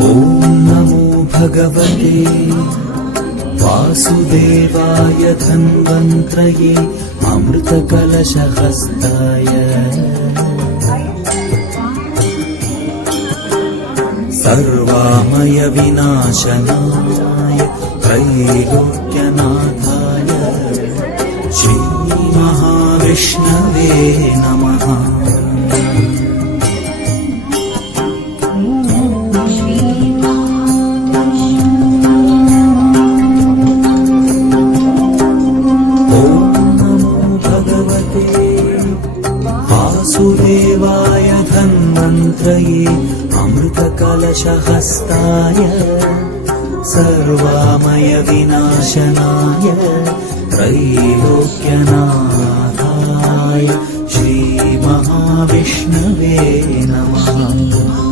नमो भगवते वासुदेवाय धन्वन्त्रये अमृतकलशहस्ताय सर्वामय विनाशनाय त्रैलोक्यनाथाय श्रीमहाविष्णवे नमः। वासुदेवाय धन्वन्त्रये अमृतकलशहस्ताय सर्वामय विनाशनाय त्रैलोक्यनाथाय श्रीमहाविष्णवे नमः।